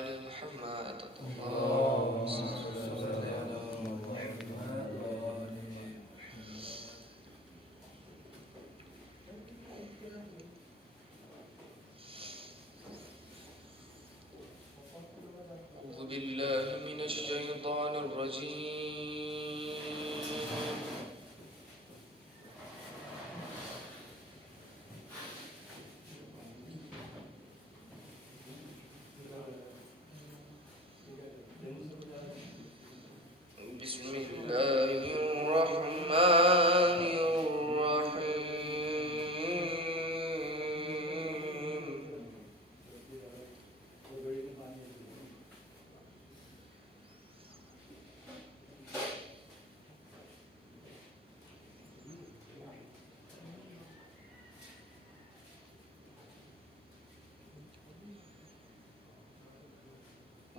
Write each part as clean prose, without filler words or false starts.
آل محمد. اللهم صل على محمد وآل محمد. أعوذ بالله من الشيطان الرجيم. بسم الله الرحمن الرحيم.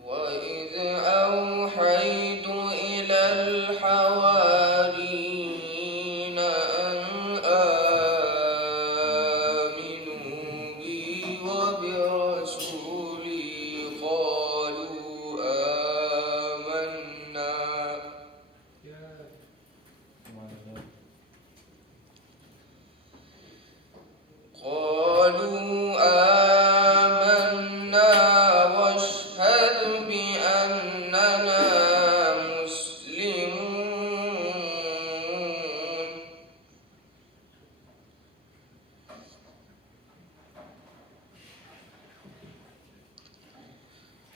وإذ أوحيت إلى الحواريين أن آمنوا بي وبرسولي قالوا آمنا واشهد بأننا مسلمون.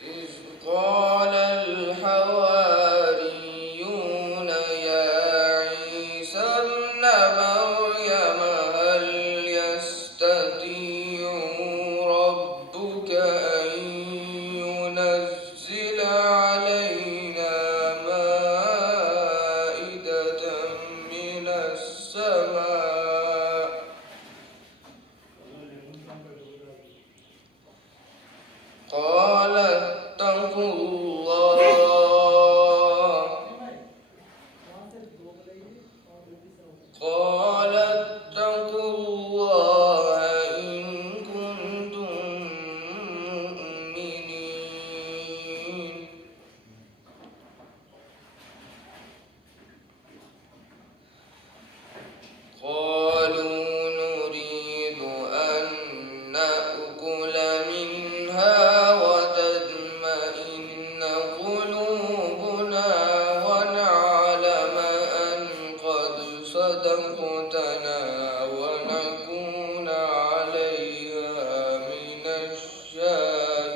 إذ قال الحواريون يا عيسى ابن مريم هل يستطيع ربك أن ينزل علينا مائدة من السماء قال اتقوا الله إن كنتم مؤمنين. قالوا نريد أن نأكل منها وتطمئن قلوبنا ونعلم أن قد صدقتنا ونكون عليها من الشاهدين.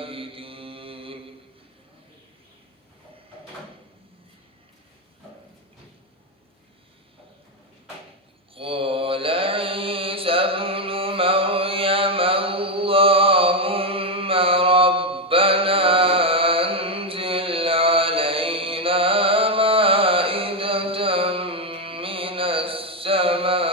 قال عيسى ابن مريم اللهم ربنا أنزل علينا مائدة من السماء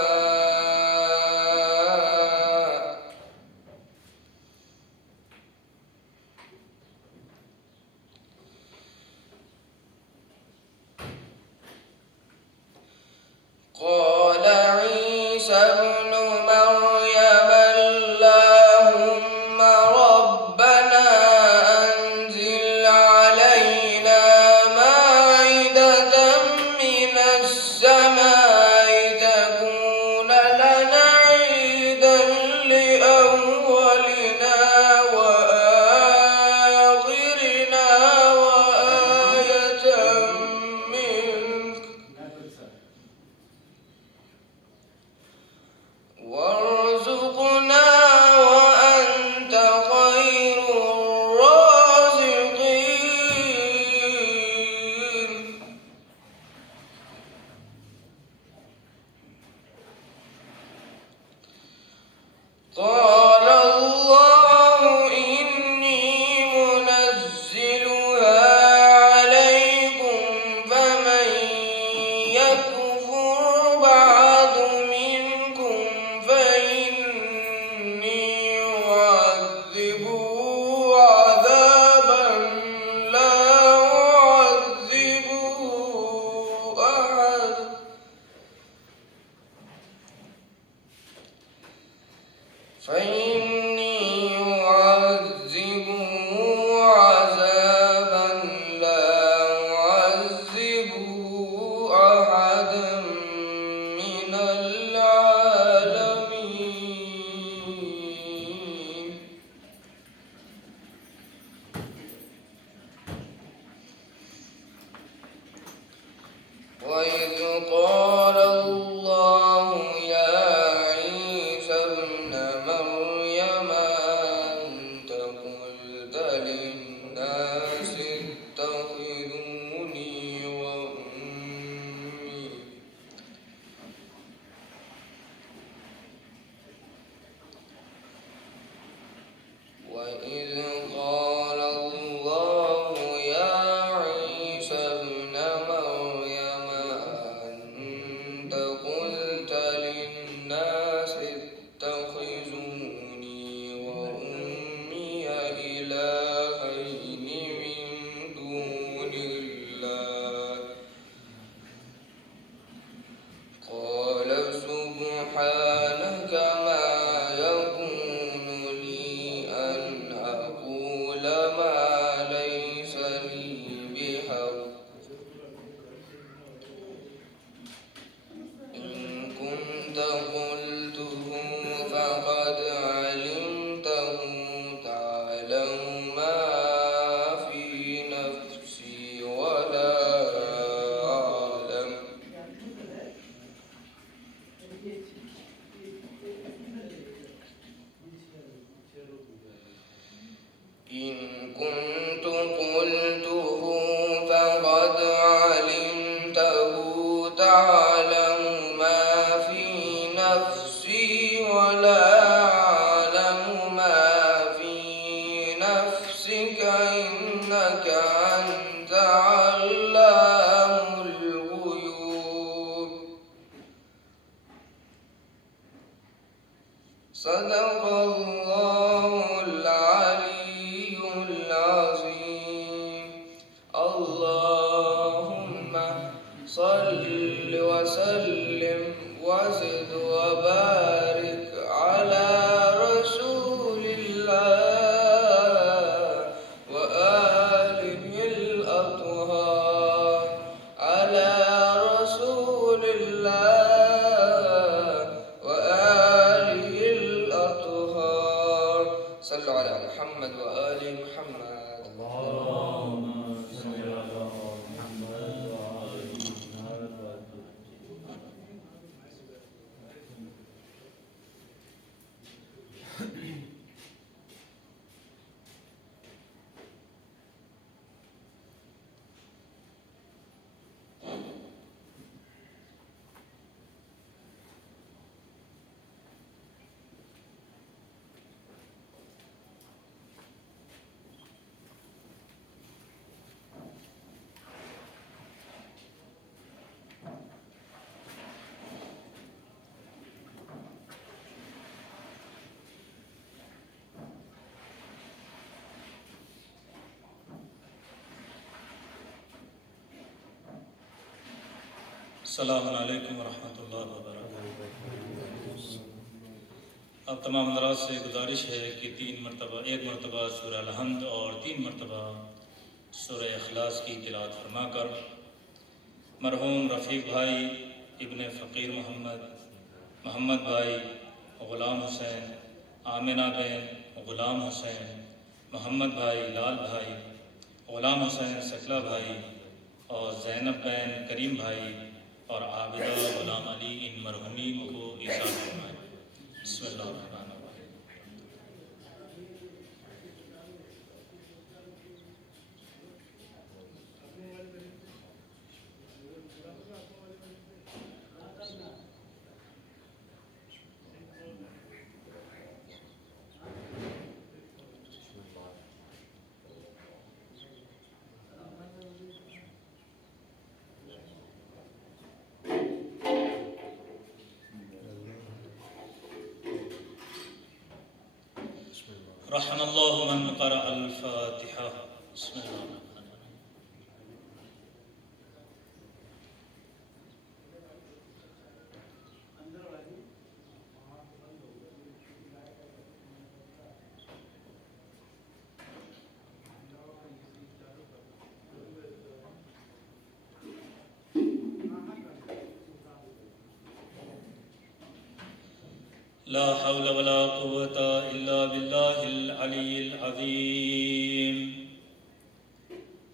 قال عيسى ابن مريم اللهم ربنا أنزل علينا مائدة من السماء تكون لنا عيدا لأولنا وآخرنا وآية منك. وارزقنا يوم القيامة كما تعودنا. قال عيسى ابن مريم ربنا إنك آتيت الناس بالحكمة والنبوة وجعلتني مباركا أينما كنت وأوصاني بالصلاة إنك أنت علام الغيوب. صدق الله العلي العظيم. اللهم صل وسلم وزد وبارك على رسول الله وآله الأطهار، على رسول الله وآله الأطهار. صلوا على محمد وآل محمد. اللهم صل على محمد وعلى محمد. السلام علیکم ورحمۃ اللہ وبرکاتہ۔ اب تمام حضرات سے گزارش ہے کہ ایک مرتبہ سورہ الحمد اور 3 مرتبہ سورہ اخلاص کی تلاوت فرما کر مرحوم رفیق بھائی ابن فقیر محمد بھائی غلام حسین، آمنہ بین غلام حسین، محمد بھائی لال بھائی، غلام حسین سکلہ بھائی اور زینب بین کریم بھائی اور عابدہ غلام علی ان مرحومین کو ایثار فرمائے۔ بسم اللہ الرحمن الرحیم۔ رحم اللہ من قرأ الفاتحہ۔ بسم اللہ الرحمن الرحیم۔ لا حول ولا قوة إلا بالله العلي العظيم۔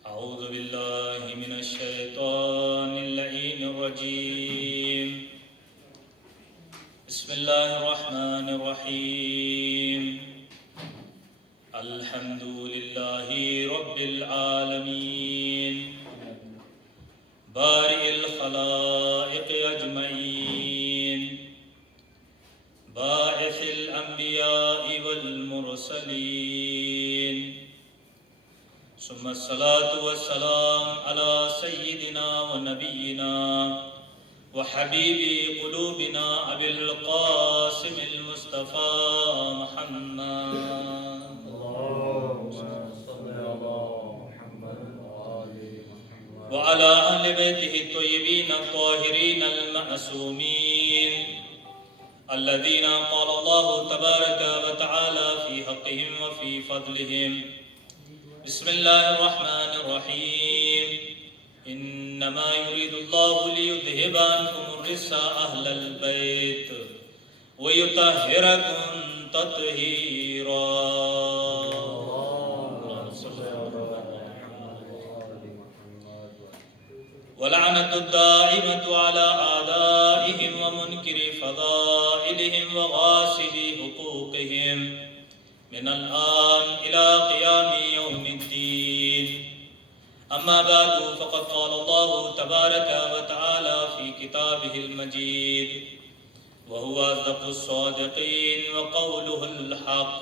أعوذ بالله من الشيطان اللعين الرجيم۔ بسم الله الرحمن الرحيم۔ الحمد لله رب العالمين، بارئ الخلائق أجمعين، باعث الأنبياء والمرسلين، ثم الصلاة والسلام على سيدنا ونبينا وحبيب قلوبنا أبي القاسم المصطفى محمد، اللهم صل على محمد وعلى محمد وعلى أهل بيته الطيبين الطاهرين المعصومين الذين قال الله تبارك وتعالى في حقهم وفي فضلهم. بسم الله الرحمن الرحيم. إنما يريد الله ليذهب عنكم الرجس أهل البيت ويطهركم تطهيرا. ولعنة الدائمة على أعدائهم ومنكر فضائلهم وغاصب حقوقهم من الآن إلى قيام يوم الدين. أما بعد، فقد قال الله تبارك وتعالى في كتابه المجيد وهو أصدق الصادقين وقوله الحق: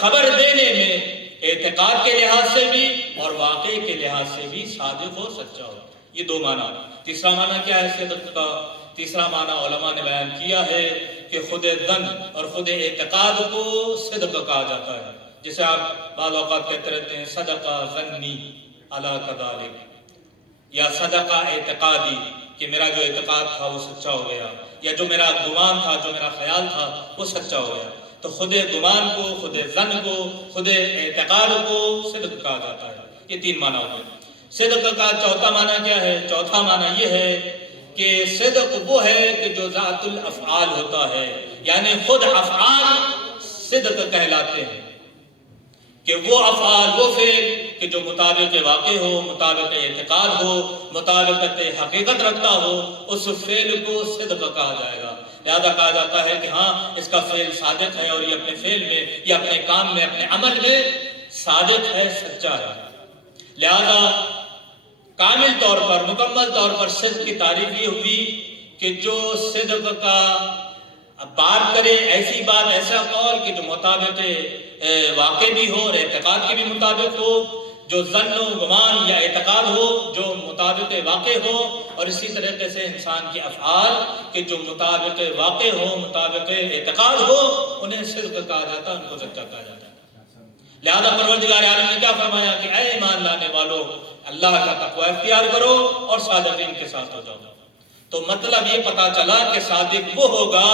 خبر دینے میں اعتقاد کے لحاظ سے بھی اور واقعے کے لحاظ سے بھی صادق ہو، سچا ہو۔ یہ دو معنی۔ تیسرا معنی کیا ہے صدق کا؟ تیسرا معنی علماء نے بیان کیا ہے کہ خود ظن اور خود اعتقاد کو صدق کہا جاتا ہے، جسے آپ بعض اوقات کہتے رہتے ہیں صدقہ ظنی علی کذالک، یا صدقہ اعتقادی، کہ میرا جو اعتقاد تھا وہ سچا ہو گیا، یا جو میرا گمان تھا، جو میرا خیال تھا وہ سچا ہو گیا۔ تو خود گمان کو، خود ظن کو، خود اعتقاد کو صدق کہا جاتا ہے۔ یہ تین معنی ہو گئے۔ صدق کا چوتھا معنی کیا ہے؟ چوتھا معنی یہ ہے کہ صدق وہ ہے کہ جو ذات الافعال ہوتا ہے، یعنی خود افعال صدق کہلاتے ہیں، کہ وہ افعال، وہ فعل کہ جو مطابق واقع ہو، مطابق اعتقاد ہو، مطابقت حقیقت رکھتا ہو، اس فعل کو صدق کہا جائے گا۔ لہذا کہا جاتا ہے کہ ہاں اس کا فعل صادق ہے، اور یہ اپنے فعل میں یا اپنے کام میں، اپنے عمل میں صادق ہے، سچا ہے۔ لہذا کامل طور پر، مکمل طور پر صدق کی تعریف یہ ہوئی کہ جو صدق کا بات کرے، ایسی بات، ایسا قول کہ جو مطابق واقع بھی ہو اور اعتقاد کے بھی مطابق ہو، جو ظن و گمان یا اعتقاد ہو جو مطابق واقع ہو، اور اسی طریقے سے انسان کے افعال کہ جو مطابق واقع ہو، مطابق اعتقاد ہو، انہیں صدق کہا جاتا ہے، ان کو سچا کہا جاتا ہے۔ لہذا پروردگار عالم نے کیا فرمایا کہ اے ایمان لانے والو، اللہ کا تقوی اختیار کرو اور صادقین کے ساتھ ہو جاؤ۔ تو مطلب یہ پتا چلا کہ صادق وہ ہوگا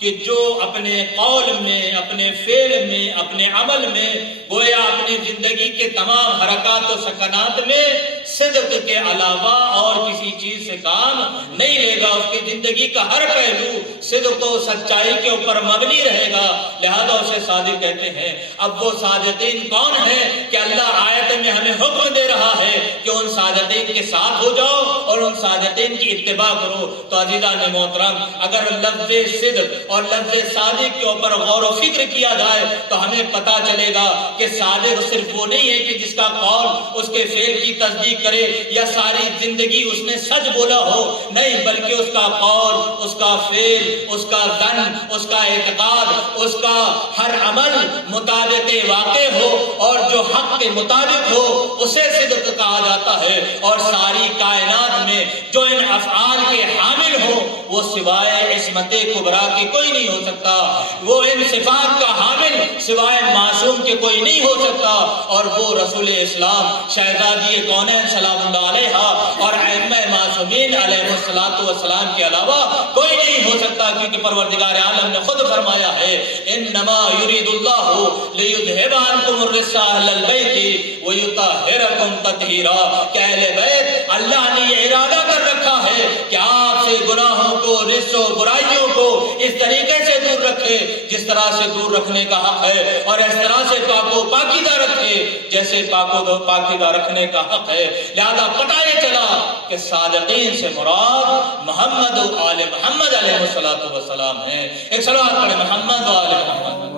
کہ جو اپنے قول میں، اپنے فعل میں، اپنے عمل میں، گویا اپنی زندگی کے تمام حرکات و سکنات میں صدق کے علاوہ اور کسی چیز سے کام نہیں لے گا۔ اس کی زندگی کا ہر پہلو صدق و سچائی کے اوپر مبنی رہے گا، لہذا اسے صادق کہتے ہیں۔ اب وہ صادقین کون ہیں کہ اللہ آیت میں ہمیں حکم دے رہا ہے کہ ان صادقین کے ساتھ ہو جاؤ اور ان صادقین کی اتباع کرو۔ تو عزیزان محترم، اگر لفظ صدق اور لفظ صادق کے اوپر غور و فکر کیا جائے تو ہمیں پتا چلے گا کہ صادق صرف وہ نہیں ہے کہ جس کا قول اس کے فعل کی تصدیق کرے یا ساری زندگی اس نے سچ بولا ہو، نہیں، بلکہ اس کا قول، اس کا فعل، اس کا ظن، اس کا اعتقاد، اس کا ہر عمل مطابق واقع ہو اور جو حق کے مطابق ہو، اسے صدق کہا جاتا ہے۔ اور ساری کائنات میں جو ان افعال کے حامل ہو وہ سوائے عصمت کبریٰ کی کوئی نہیں ہو سکتا، وہ ان صفات کا حامل سوائے معصوم کے کوئی نہیں ہو سکتا، اور وہ رسول اسلام شہزادی کونین سلام اللہ علیہ اور ائمہ معصومین علیہ السلام کے علاوہ کوئی نہیں ہو سکتا، کیونکہ پروردگار عالم نے خود فرمایا ہے انما یرید اللہ لیذھب عنکم الرجس اہل البیت ویطہرکم تطہیرا، کہ اہل بیت اللہ نے یہ ارادہ کر رکھا ہے کہ آپ سے گناہوں کو، رجس و برائیوں کو اس طریقے سے دور رکھے جس طرح سے دور رکھنے کا حق ہے، اور اس طرح سے پاک و پاکیزہ رکھے جیسے پاک و پاکیزہ رکھنے کا حق ہے۔ لہذا پتہ یہ چلا کہ صادقین سے مراد محمد و آل محمد علیہ السلام ہیں۔ ایک صلوات پڑھیں، محمد و آل محمد۔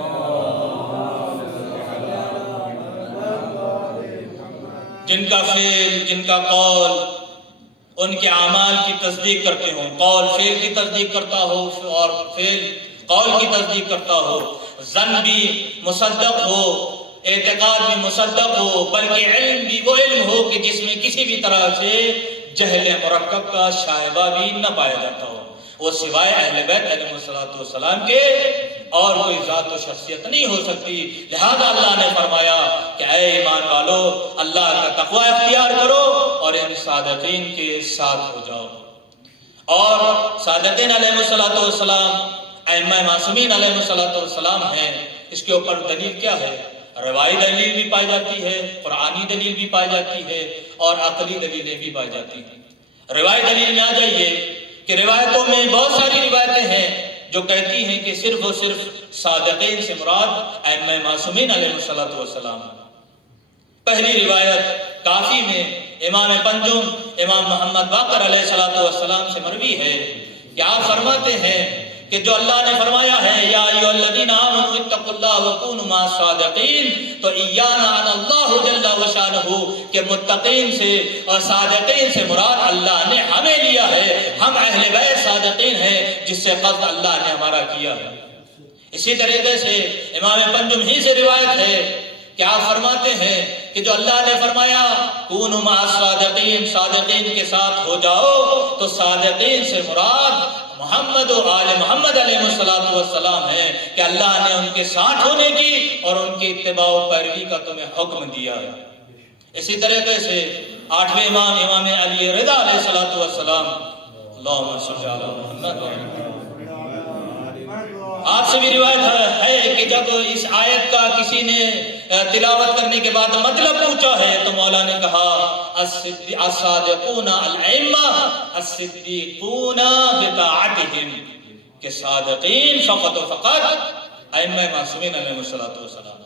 جن کا فعل، جن کا قول، ان کے اعمال کی تصدیق کرتے ہوں، قول فعل کی تصدیق کرتا ہو اور فعل قول کی تصدیق کرتا ہو، ظن بھی مصدق ہو، اعتقاد بھی مصدق ہو، بلکہ علم بھی وہ علم ہو کہ جس میں کسی بھی طرح سے جہل مرکب کا شائبہ بھی نہ پایا جاتا ہو، وہ سوائے اہل بیت علیہ السلام کے اور کوئی ذات و شخصیت نہیں ہو سکتی۔ لہذا اللہ نے فرمایا کہ اے ایمان والو، اللہ کا تقوی اختیار کرو اور ان صادقین کے ساتھ ہو جاؤ۔ اور صادقین علیہ السلام ائمہ معصومین علیہ السلام ہیں، اس کے اوپر دلیل کیا ہے؟ روایی دلیل بھی پائی جاتی ہے، قرآنی دلیل بھی پائی جاتی ہے، اور عقلی دلیلیں بھی پائی جاتی ہیں۔ روایی دلیل میں آ جائیے کہ روایتوں میں بہت ساری روایتیں ہیں جو کہتی ہیں کہ صرف اور صرف صادقین سے مراد ائمہ معصومین علیہ السلام۔ پہلی روایت کافی میں امام پنجم امام محمد باقر علیہ السلام سے مروی ہے کہ آپ فرماتے ہیں کہ جو اللہ نے فرمایا ہے یا ایھا الذین آمنوا اتقوا اللہ وکونوا مع الصادقین، تو ایانا عن اللہ جل وشانہ کہ متقین سے اور صادقین سے مراد اللہ نے ہمیں لیا ہے، ہم اہل بیت صادقین ہیں جس سے قصد اللہ نے ہمارا کیا ہے۔ اسی طریقے سے امام پنجم ہی سے روایت ہے کہ آپ فرماتے ہیں کہ جو اللہ نے فرمایا کونوا مع الصادقین، صادقین کے ساتھ ہو جاؤ، تو صادقین سے مراد محمد و آل محمد علیہ السلام ہے کہ اللہ نے ان کے ساتھ ہونے کی اور ان کی اتباع و پیروی کا تمہیں حکم دیا ہے۔ اسی طریقے سے آٹھویں امام، امام علی رضا علیہ السلام، اللہم صلی علی محمد، آپ سے بھی روایت ہے کہ جب اس آیت کا کسی نے تلاوت کرنے کے بعد مطلب پوچھا ہے تو مولا نے کہا الصادقون الائمہ الصدیقون بطاعتہم، کہ صادقین فقط و فقط ائمہ معصومین علیہ السلام۔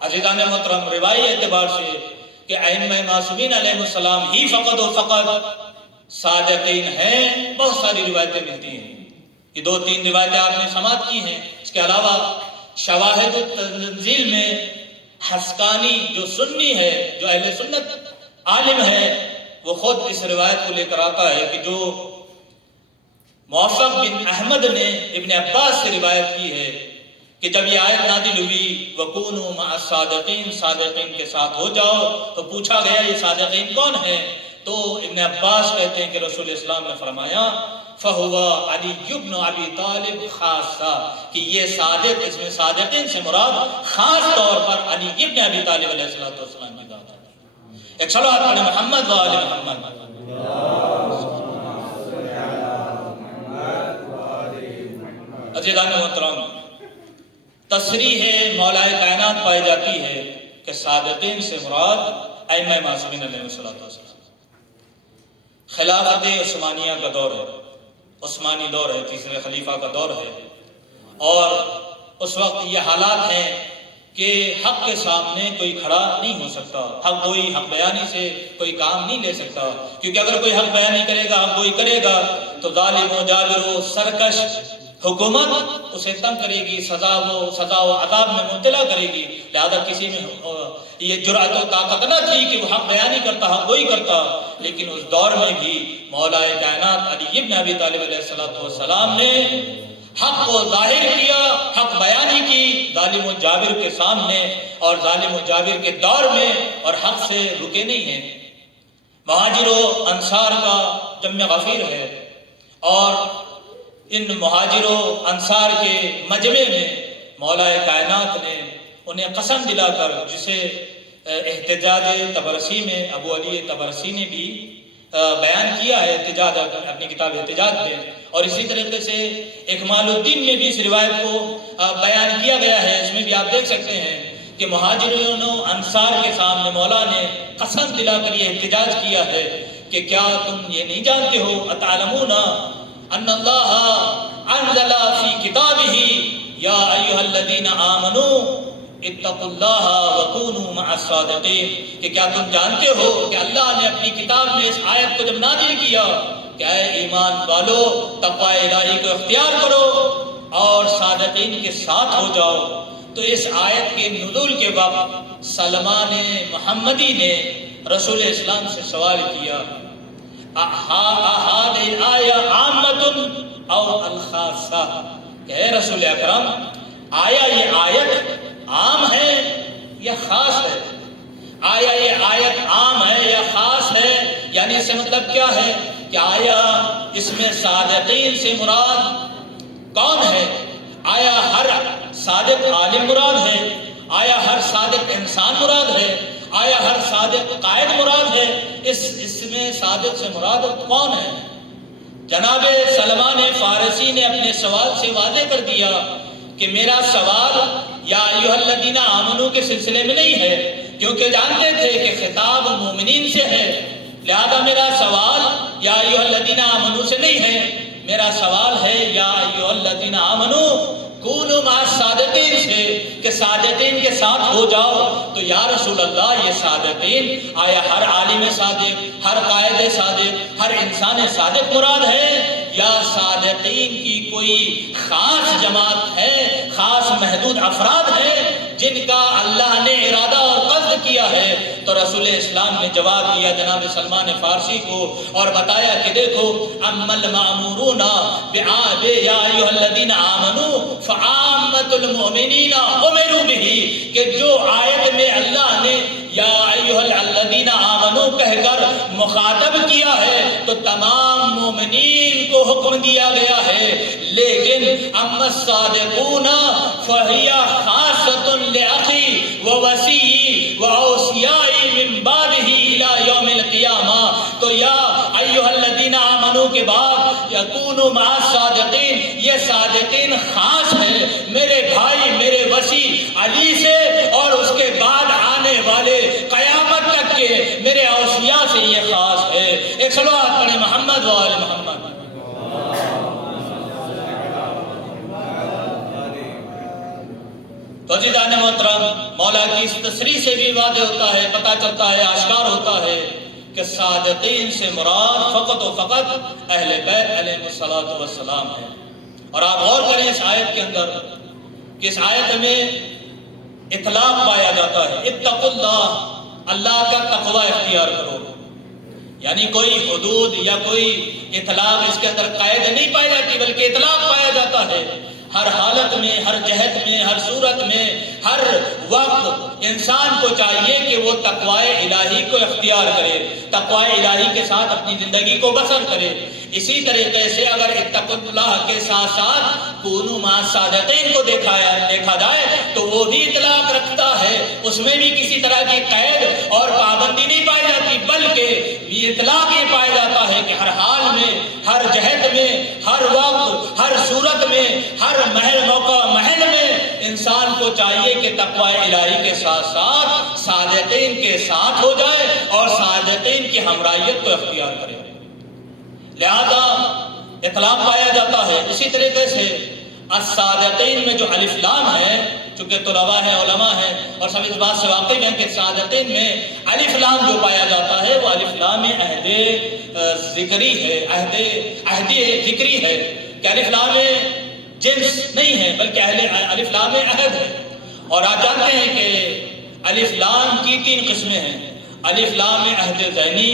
عزیزان محترم، روایی اعتبار سے کہ ائمہ معصومین علیہ السلام ہی فقط و فقط صادقین ہیں، بہت ساری روایتیں ملتی ہیں۔ یہ دو تین روایتیں آپ نے سماعت کی ہیں۔ اس کے علاوہ شواہد التنزیل میں حسکانی جو سنی ہے، جو اہل سنت عالم ہے، وہ خود اس روایت کو لے کر آتا ہے کہ جو موفق بن احمد نے ابن عباس سے روایت کی ہے کہ جب یہ آیت نازل ہوئی وَكُونُوا مَعَ الصَّادِقِينَ، صادقین کے ساتھ ہو جاؤ، تو پوچھا گیا یہ صادقین کون ہیں؟ تو ابن عباس کہتے ہیں کہ رسول اسلام نے فرمایا فَهُوَ عَلِيُّ بْنُ أَبِي طالب خاصہ، کہ یہ صادق، اس میں صادقین سے مراد خاص طور پر علی ابن ابی طالب علیہ السلام کی ذات ہے۔ ایک صلوات پڑھیں محمد و آل محمد۔ عزیزان محترم، تصریح مولا کائنات پائی جاتی ہے کہ صادقین سے مراد ائمہ معصومین علیہ السلام۔ خلافت عثمانیہ کا دور ہے، عثمانی دور ہے، تیسرے خلیفہ کا دور ہے، اور اس وقت یہ حالات ہیں کہ حق کے سامنے کوئی کھڑا نہیں ہو سکتا، حق گوئی، حق بیانی سے کوئی کام نہیں لے سکتا، کیونکہ اگر کوئی حق بیانی کرے گا، حق گوئی کرے گا تو ظالم و جابر و سرکش حکومت اسے تنگ کرے گی، سزا و عذاب میں مبتلا کرے گی۔ لہذا کسی میں یہ جرأت و طاقت نہ تھی کہ وہ حق بیانی کرتا، حق گوئی کرتا، لیکن اس دور میں بھی مولا کائنات علی ابن ابی طالب علیہ السلام نے حق کو ظاہر کیا، حق بیانی کی ظالم و جابر کے سامنے اور ظالم و جابر کے دور میں، اور حق سے رکے نہیں ہیں۔ مہاجر و انصار کا جمع غفیر ہے، اور ان مہاجر و انصار کے مجمع میں مولا کائنات نے انہیں قسم دلا کر، جسے احتجاج تبرسی میں ابو علی تبرسی نے بھی بیان کیا ہے، احتجاج اپنی کتاب احتجاج میں، اور اسی طریقے سے اکمال الدین میں بھی اس روایت کو بیان کیا گیا ہے۔ اس میں بھی آپ دیکھ سکتے ہیں کہ مہاجرین و انصار کے سامنے مولا نے قسم دلا کر یہ احتجاج کیا ہے کہ کیا تم یہ نہیں جانتے ہو اتعلمون ان اللہ انزل فی کتابہ یا ایھا الذین آمنوا اتقوا اللہ وکونوا مع الصادقین، کہ کیا تم جانتے ہو کہ اللہ نے اپنی کتاب میں اس آیت کو جب نازل کیا کہ اے ایمان والو تقوی الہی کو اختیار کرو اور صادقین کے ساتھ ہو جاؤ، تو اس آیت کے نزول کے وقت سلمان محمدی نے رسول اسلام سے سوال کیا احاد آیا عامت او الخاصہ، کہ اے رسول اکرم آیا یہ آیت عام ہے یا خاص ہے؟ آیا یہ آیت عام ہے یا خاص ہے؟ یعنی اس سے مطلب کیا ہے کہ آیا اس میں صادقین سے مراد کون ہے؟ آیا ہر صادق عالم مراد ہے؟ آیا ہر صادق انسان مراد ہے؟ آیا ہر صادق قائد مراد ہے؟ اس میں صادق سے مراد کون ہے؟ جناب سلمان فارسی نے اپنے سوال سے واضح کر دیا کہ میرا سوال یا ایھا الذین آمنوا کے سلسلے میں نہیں ہے، کیونکہ جانتے تھے کہ خطاب مومنین سے ہے، لہذا میرا سوال یا ایھا الذین آمنوا سے نہیں ہے، میرا سوال ہے یا ایھا الذین آمنوا کونوا مع الصادقین سے، کہ صادقین کے ساتھ ہو جاؤ۔ تو یا رسول اللہ یہ صادقین آیا ہر عالم صادق، ہر قائد صادق، ہر انسان صادق مراد ہے، یا صادقین کی کوئی خاص جماعت ہے، خاص محدود افراد ہیں جن کا اللہ نے ارادہ اور قصد کیا ہے؟ تو تو رسول اسلام نے جواب دیا جناب سلمان فارسی کو اور بتایا کہ دیکھو امل معمورون یا ایھا الذین آمنوا فعامۃ المؤمنین امروا بہ، کہ جو آیت میں اللہ نے یا ایھا الذین آمنوا کہہ کر مخاطب کیا ہے تو تمام مومنین کو حکم دیا گیا ہے، لیکن اما الصادقون فہی خاصۃ لأخی ووصی واوصیائی من بعدہ الی یوم القیامہ۔ تو یا ایھا الذین آمنوا کے بعد یکونوا مع الصادقین، یہ صادقین خاص ہے میرے بھائی میرے وصی علی سے، اور اس کے بعد آنے والے قیامت تک کے میرے اوصیاء سے یہ خاص ہے۔ ایک صلوات پڑھیں محمد و آل محمد۔ تو عزیزان محترم، مولا کی اس تصریح سے بھی واضح ہوتا ہے، پتہ چلتا ہے، آشکار ہوتا ہے کہ صادقین سے مراد فقط و فقط اہل بیت علیہ الصلوۃ والسلام ہے۔ اور آپ غور کریں اس آیت کے اندر کہ اس آیت میں اطلاق پایا جاتا ہے، اتقوا اللہ، اللہ کا تقوی اختیار کرو، یعنی کوئی حدود یا کوئی اطلاق اس کے اندر قید نہیں پائی جاتی، بلکہ اطلاق پایا جاتا ہے۔ ہر حالت میں، ہر جہت میں، ہر صورت میں، ہر وقت انسان کو چاہیے کہ وہ تقوی الہی کو اختیار کرے، تقوی الہی کے ساتھ اپنی زندگی کو بسر کرے۔ اسی طریقے سے اگر اتقوا اللہ کے ساتھ ساتھ کونوا مع الصادقین کو دیکھا جائے تو وہ بھی اطلاق رکھتا ہے، اس میں بھی کسی طرح کی قید اور پابندی نہیں پائی جاتی، بلکہ یہ اطلاق یہ پایا جاتا ہے کہ ہر حال میں، ہر جہت میں، ہر وقت، ہر صورت میں، ہر محل میں انسان کو چاہیے کہ تقوی الہی کے ساتھ ساتھ صادقین کے ساتھ ہو جائے اور صادقین کی ہمراہیت کو اختیار کرے، لہذا اطلاق پایا جاتا ہے۔ اسی طریقے سے الصادقین میں جو الف لام ہے، چونکہ طلباء ہیں، علماء ہیں اور سب اس بات سے واقف ہیں کہ صادقین میں الف لام جو پایا جاتا ہے وہ الف لام عہد ذکری ہے، عہد ذکری ہے، کہ الف لام جنس نہیں ہے بلکہ الف لام عہد ہے۔ اور آپ جانتے ہیں کہ الف لام کی 3 قسمیں ہیں، الف لام عہد ذہنی،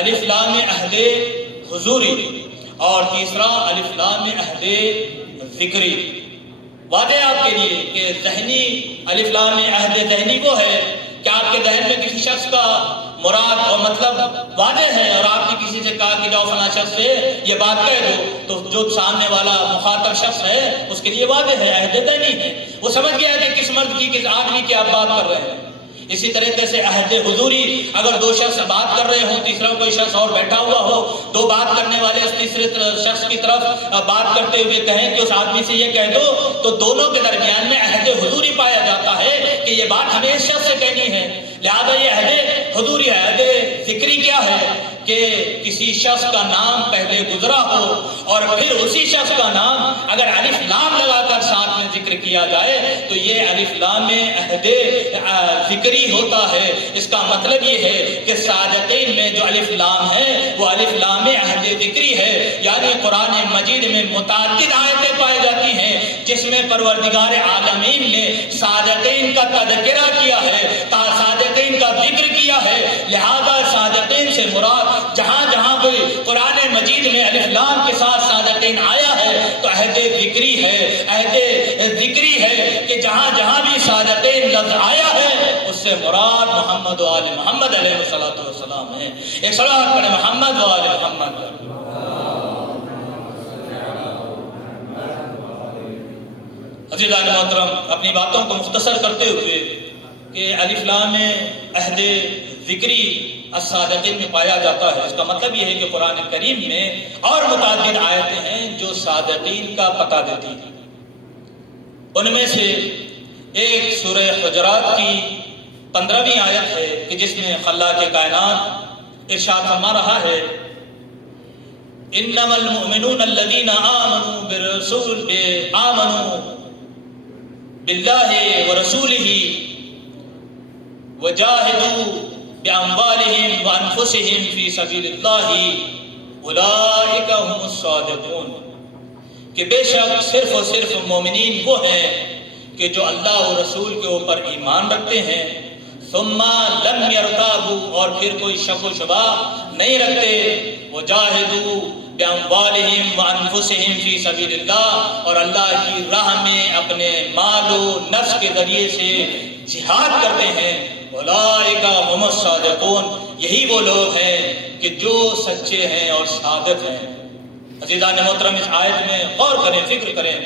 الف لام عہد حضوری، اور تیسرا الف لام عہد ذکری۔ واضح آپ کے لیے کہ ذہنی الف لام عہد ذہنی وہ ہے کہ آپ کے ذہن میں کسی شخص کا مراد اور مطلب واضح ہے، اور آپ نے کسی سے کہا کہ جاؤ فلاں شخص سے یہ بات کہہ دو، تو جو سامنے والا مخاطب شخص ہے اس کے لیے واضح ہے، عہد ذہنی ہے، وہ سمجھ گیا کہ کس مرد کی کس آدمی کی آپ بات کر رہے ہیں۔ اسی طریقے سے عہد حضوری، اگر 2 شخص بات کر رہے ہوں، تیسرا کوئی شخص اور بیٹھا ہوا ہو، 2 بات کرنے والے اس تیسرے شخص کی طرف بات کرتے ہوئے کہیں کہ اس آدمی سے یہ کہہ دو، تو دونوں کے درمیان میں عہد حضوری پایا جاتا ہے کہ یہ بات ہمیں اس شخص سے کہنی ہے، لہذا یہ عہد حضوری ہے۔ عہد ذکری کیا ہے کہ کسی شخص کا نام پہلے گزرا ہو اور پھر اسی شخص کا نام اگر الف لام لگا کر ساتھ میں ذکر کیا جائے تو یہ الف لام عہد ذکری ہوتا ہے۔ اس کا مطلب یہ ہے کہ صادقین میں جو الف لام ہے وہ الف لام عہد ذکری ہے، یعنی قرآن مجید میں متعدد آیتیں پائی جاتی ہیں جس میں پروردگار عالمین نے صادقین کا تذکرہ کیا ہے، صادقین کا ذکر کیا ہے، لہذا صادقین سے مراد جہاں جہاں بھی قرآن مجید میں الف لام کے ساتھ صادقین آیا ہے تو عہد ذکری ہے، عہد ذکری ہے کہ جہاں جہاں بھی صادقین لفظ آیا ہے اس سے مراد محمد و آل محمد علیہ الصلوۃ والسلام ہے۔ ایک صلوات پڑھیں محمد و آل محمد۔ عزیزان محترم، اپنی باتوں کو مختصر کرتے ہوئے کہ الف لام عہد ذکری الصادقین میں پایا جاتا ہے، اس کا مطلب یہ ہے کہ قرآن کریم میں اور متعدد آیتیں ہیں جو صادقین کا پتہ دیتی ہیں۔ ان میں سے ایک سورہ حجرات کی 15ویں آیت ہے کہ جس میں خلاق کائنات ارشاد فرما رہا ہے انما المؤمنون الذین آمنوا باللہ ورسولہ وجاہدوا باموالہم وانفسہم فی سبیل اللہ اولئک هم الصادقون، کہ بے شک صرف اور صرف مومنین وہ ہیں کہ جو اللہ و رسول کے اوپر ایمان رکھتے ہیں، ثم لم يرتابوا، اور پھر کوئی شک و شبہ نہیں رکھتے، وجاہدوا باموالہم وانفسہم فی سبیل اللہ، اور اللہ کی راہ میں اپنے مال و نفس کے ذریعے سے جہاد کرتے ہیں، اولئک هم الصادقون، یہی وہ لوگ ہیں کہ جو سچے ہیں اور صادق ہیں۔ عزیزان محترم، اس آیت میں غور کریں، فکر کریں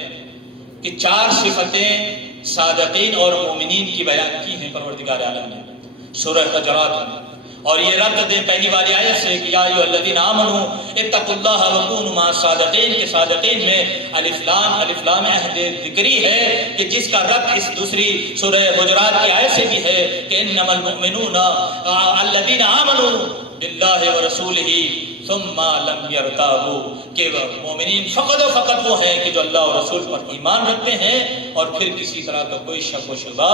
کہ 4 صفتیں صادقین اور مومنین کی بیان کی ہیں پروردگار عالم نے سورہ حجرات میں، اور یہ ربط دیں پہلی والی آیت سے کہ یا ایھا الذین آمنوا اتقوا اللہ وکونوا مع الصادقین، کے صادقین میں الف لام عہد ذکری ہے کہ جس کا ربط اس دوسری سورہ حجرات کی آیت سے بھی ہے کہ انما المؤمنون الذین آمنوا باللہ ورسولہ ثم لم یرتابوا، کہ مومنین فقط و فقط وہ ہیں کہ جو اللہ اور رسول پر ایمان رکھتے ہیں اور پھر کسی طرح کا کوئی شک و شبہ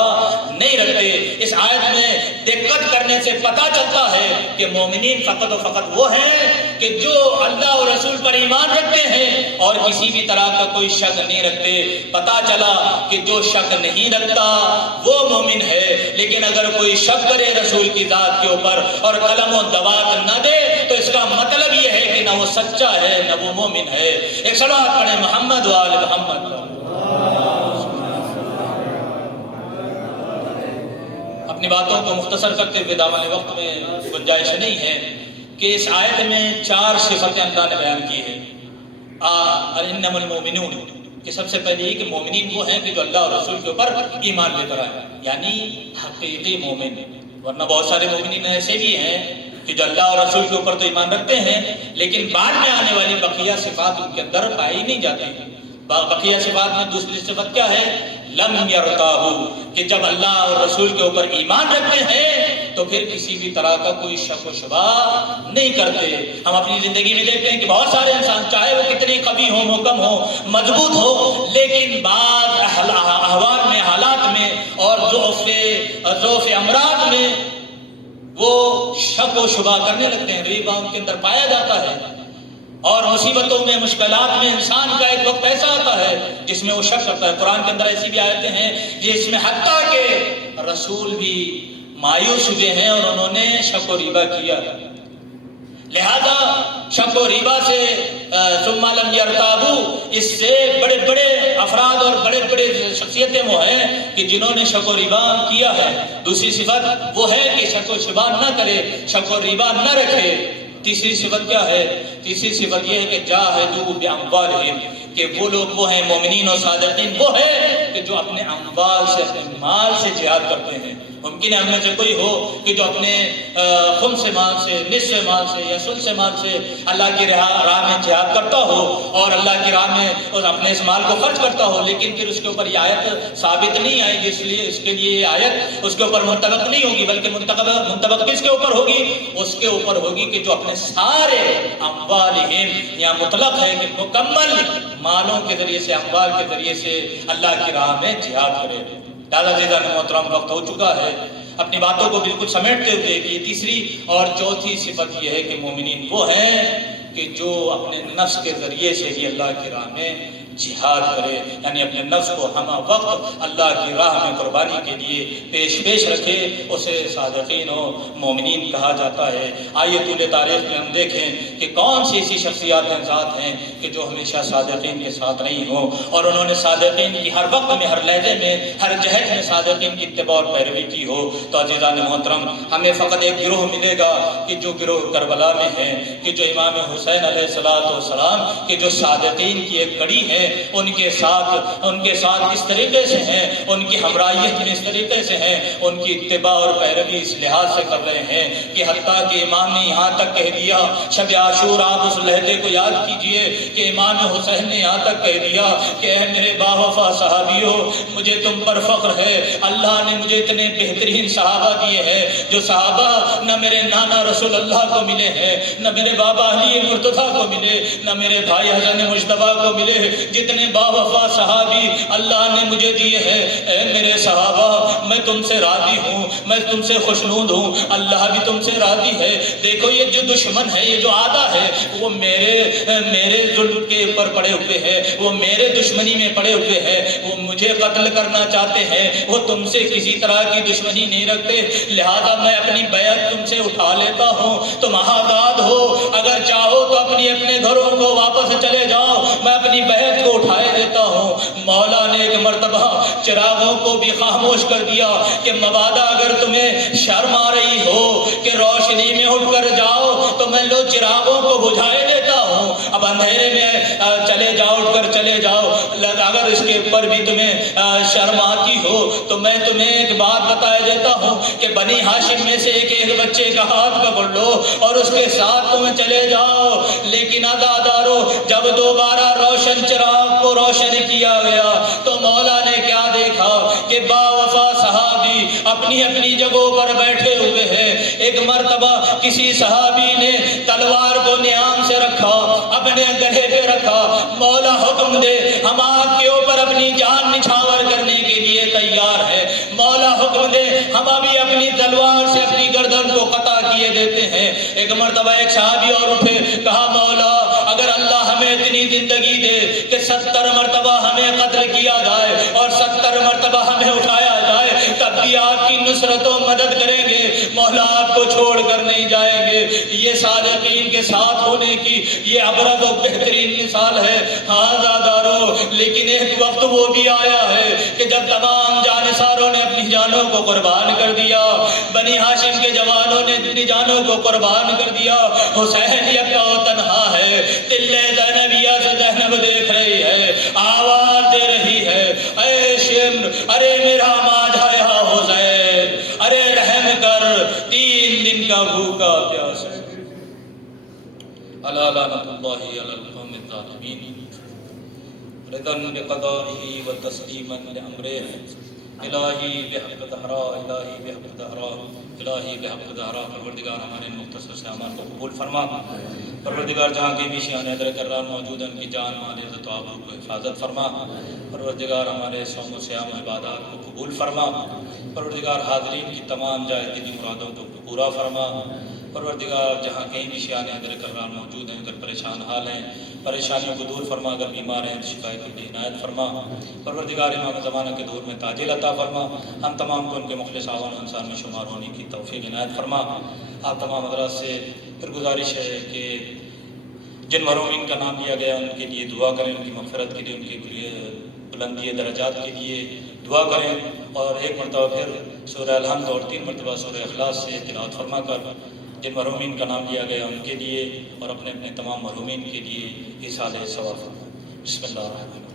نہیں رکھتے۔ اس آیت میں دقت کرنے سے پتہ چلتا ہے کہ مومنین فقط و فقط وہ ہیں کہ جو اللہ اور رسول پر ایمان رکھتے ہیں اور کسی بھی طرح کا کوئی شک نہیں رکھتے۔ پتہ چلا کہ جو شک نہیں رکھتا وہ مومن ہے، لیکن اگر کوئی شک کرے رسول کی ذات کے اوپر اور قلم و دوات نہ دے تو اس کا مطلب یہ ہے کہ نہ وہ سچا ہے نہ وہ مومن ہے۔ ایک صلوات پڑھیں محمد و آل محمد پر۔ اپنی باتوں کو مختصر کرتے ہوئے دامن وقت میں گنجائش نہیں ہے کہ اس آیت میں 4 صفتیں اللہ نے بیان کی ہیں۔ انما المؤمنون، کہ سب سے پہلے یہ کہ مومنین وہ ہیں کہ جو اللہ اور رسول کے اوپر ایمان لے کر آئے، یعنی حقیقی مومن، ورنہ بہت سارے مومنین ایسے بھی ہیں کہ جو اللہ اور رسول کے اوپر تو ایمان رکھتے ہیں لیکن بعد میں آنے والی بقیہ صفات ان کے اندر پائی نہیں جاتی۔ بقیہ صفات میں دوسری صفت کیا ہے؟ لم یرتابوا، کہ جب اللہ اور رسول کے اوپر ایمان رکھتے ہیں تو پھر کسی بھی طرح کا کوئی شک و شبہ نہیں کرتے۔ ہم اپنی زندگی میں دیکھتے ہیں کہ بہت سارے انسان چاہے وہ کتنی قوی ہو، محکم ہو، مضبوط ہو، لیکن بعض احوال میں، حالات میں اور ضعف امراض میں وہ شک و شبہ کرنے لگتے ہیں، ریبہ ان کے اندر پایا جاتا ہے، اور مصیبتوں میں، مشکلات میں انسان کا ایک وقت ایسا آتا ہے جس میں وہ شک کرتا ہے۔ قرآن کے اندر ایسی بھی آیتیں ہیں جس میں حتیٰ کہ رسول بھی مایوس ہوئے ہیں اور انہوں نے شک و ریبہ کیا، لہذا شک و ریبہ سے ثم لم یرتابوا، اس سے بڑے بڑے افراد اور بڑے بڑے شخصیتیں وہ ہیں کہ جنہوں نے شک و ریبہ کیا ہے۔ دوسری صفت وہ ہے کہ شک و شبہ نہ کرے، شک و ریبہ نہ رکھے۔ تیسری صفت کیا ہے؟ تیسری صفت یہ ہے کہ جاہدوا باموالہم، کہ وہ لوگ وہ ہیں، مومنین اور صادقین وہ ہیں کہ جو اپنے اموال سے، اپنے مال سے جہاد کرتے ہیں۔ ممکن ہے ہم میں سے کوئی ہو کہ جو اپنے خمس مال سے، نصف مال سے یا ثلث مال سے اللہ کی راہ میں جہاد کرتا ہو اور اللہ کی راہ میں اپنے اس مال کو خرچ کرتا ہو، لیکن پھر اس کے اوپر یہ آیت ثابت نہیں آئے گی، اس لیے اس کے لیے یہ آیت اس کے اوپر منطبق نہیں ہوگی، بلکہ منطبق کس کے اوپر ہوگی؟ اس کے اوپر ہوگی کہ جو اپنے سارے اموالہم، یا مطلق ہے کہ مکمل مالوں کے ذریعے سے، اموال کے ذریعے سے اللہ کی راہ میں جہاد کرے۔ دادا عزیزان محترم، وقت ہو چکا ہے اپنی باتوں کو بالکل سمیٹتے ہوئے کہ تیسری اور چوتھی صفت یہ ہے کہ مومنین وہ ہیں کہ جو اپنے نفس کے ذریعے سے ہی اللہ کی راہ میں جہاد کرے، یعنی اپنے نفس کو ہمہ وقت اللہ کی راہ میں قربانی کے لیے پیش رکھے، اسے صادقین و مومنین کہا جاتا ہے۔ آئیے طول تاریخ میں ہم دیکھیں کہ کون سی ایسی شخصیات ذات ہیں کہ جو ہمیشہ صادقین کے ساتھ رہی ہوں، اور انہوں نے صادقین کی ہر وقت میں، ہر لہجے میں، ہر جہد میں صادقین کی اتباع اور پیروی کی ہو۔ تو عزیزان محترم، ہمیں فقط ایک گروہ ملے گا کہ جو گروہ کربلا میں ہے، کہ جو امام حسین علیہ السلام کہ جو صادقین کی ایک کڑی ہے، ان کے ساتھ اس طریقے سے ہیں، ان کی ہمراہیت میں اس طریقے سے ہیں، ان کی اتباع اور پیروی اس لحاظ سے کر رہے ہیں کہ حتیٰ کہ امام نے یہاں تک کہہ دیا، شب عاشور آپ اس لہجے کو یاد کیجئے کہ امام حسین نے یہاں تک کہہ دیا کہ اے میرے باوفا صحابیوں، مجھے تم پر فخر ہے، اللہ نے مجھے اتنے بہترین صحابہ دیے ہیں، جو صحابہ نہ میرے نانا رسول اللہ کو ملے ہیں، نہ میرے بابا علی مرتضیٰ کو ملے، نہ میرے بھائی حسن مجتبیٰ کو ملے، جتنے باوفا صحابی اللہ نے مجھے دیے ہیں۔ اے میرے صحابہ، میں تم سے راضی ہوں، میں تم سے خوشنود ہوں، اللہ بھی تم سے راضی ہے۔ دیکھو یہ جو دشمن ہے، یہ جو آدھا ہے، وہ میرے ظلم کے اوپر پڑے ہوئے ہیں، وہ میرے دشمنی میں پڑے ہوئے ہیں، وہ مجھے قتل کرنا چاہتے ہیں، وہ تم سے کسی طرح کی دشمنی نہیں رکھتے، لہذا میں اپنی بیعت تم سے اٹھا لیتا ہوں، تم آزاد ہو، اگر چاہو تو اپنے گھروں کو واپس چلے جاؤ، میں اپنی بیعت کو اٹھائے دیتا ہوں۔ مولا نے ایک مرتبہ چراغوں کو بھی خاموش کر دیا کہ مبادا اگر تمہیں شرم آ رہی ہو کہ روشنی میں اٹھ کر جاؤ تو میں لو چراغوں کو بجھائے دیتا ہوں، اب اندھیرے میں چلے جاؤ، اٹھ کر چلے جاؤ، اگر اس کے اوپر بھی تمہیں شرم آتی ہو تو میں تمہیں ایک بات بتائے دیتا ہوں کہ بنی ہاشم میں سے ایک بچے کا ہاتھ پکڑ لو اور اس کے ساتھ تم چلے جاؤ۔ لیکن عزادارو، جب دوبارہ روشن چراغ کو روشن کیا گیا تو مولا نے کیا دیکھا کہ با وفا صحابی اپنی اپنی جگہوں پر بیٹھے ہوئے ہیں۔ ایک مرتبہ کسی صحابی نے تلوار کو نیام سے رکھا، اپنے گلے پہ رکھا، مولا حکم دے ہم آپ کے اوپر اپنی جان نچھاور کرنے کے لیے تیار ہے، مولا حکم دے ہم ابھی اپنی تلوار سے اپنی گردن کو قطع کیے دیتے ہیں۔ ایک مرتبہ ایک صحابی اور اٹھے، کہا مولا اگر اللہ ہمیں اتنی زندگی دے کہ 70 مرتبہ ہمیں قتل کیا جائے اور 70 مرتبہ ہمیں اٹھایا جائے تب بھی آپ کی نصرت و مدد کریں گے، مولا آپ کو چھوڑ کر نہیں جائیں گے۔ یہ صادقین کے ساتھ ہونے کی یہ ابرز و بہترین مثال ہے۔ ہاں زادارو، لیکن ایک وقت وہ بھی آیا ہے کہ جب تمام جانثاروں نے اپنی جانوں کو قربان کر دیا، بنی ہاشم کے جوانوں نے اپنی جانوں کو قربان کر دیا، حسین یکا و تنہا ہے، تلے زینبیہ سے زینب دیکھ رہی ہے، آواز دے رہی ہے، اے شمر، ارے میرا ماجھایا حسین، ارے رحم کر، 3 دن کا بھوکا پیاسا۔ الا لعنۃ اللہ علی القوم الظالمین، رضا بقضائہ و تسلیما لامرہ، الہی بحق زہرا، الہی بحق زہرا، الہی بحق زہرا۔ پروردگار ہمارے مختصر سے اعمال کو قبول فرما، پروردگار جہاں کے بھی شیعان حیدر کرار موجود ہیں ان کی جان مال عزت و آبرو کو حفاظت فرما، پروردگار ہمارے صوم و صیام و عبادات کو قبول فرما، پروردگار حاضرین کی تمام جائز دلی مرادوں کو پورا فرما، پروردگار جہاں کہیں بھی شیعان حیدر کرار موجود ہیں اگر پریشان حال ہیں پریشانیوں کو دور فرما، اگر بیمار ہیں شفا کی عنایت فرما، پروردگار امام زمانہ کے دور میں تاج عطا فرما، ہم تمام کو ان کے مخلص اعوان انصار میں شمار ہونے کی توفیق عنایت فرما۔ آپ تمام حضرات سے پھر گزارش ہے کہ جن مرحومین کا نام لیا گیا ان کے لیے دعا کریں، ان کی مغفرت کے لیے، ان کے لیے بلندی درجات کے لیے دعا کریں، اور ایک مرتبہ پھر سورہ الحمد اور 3 مرتبہ سورہ اخلاص سے تلاوت فرما کر جن مرحومین کا نام لیا گیا ان کے لیے اور اپنے اپنے تمام مرحومین کے لیے ایصال ثواب فرما۔ بسم اللہ الرحمن الرحیم۔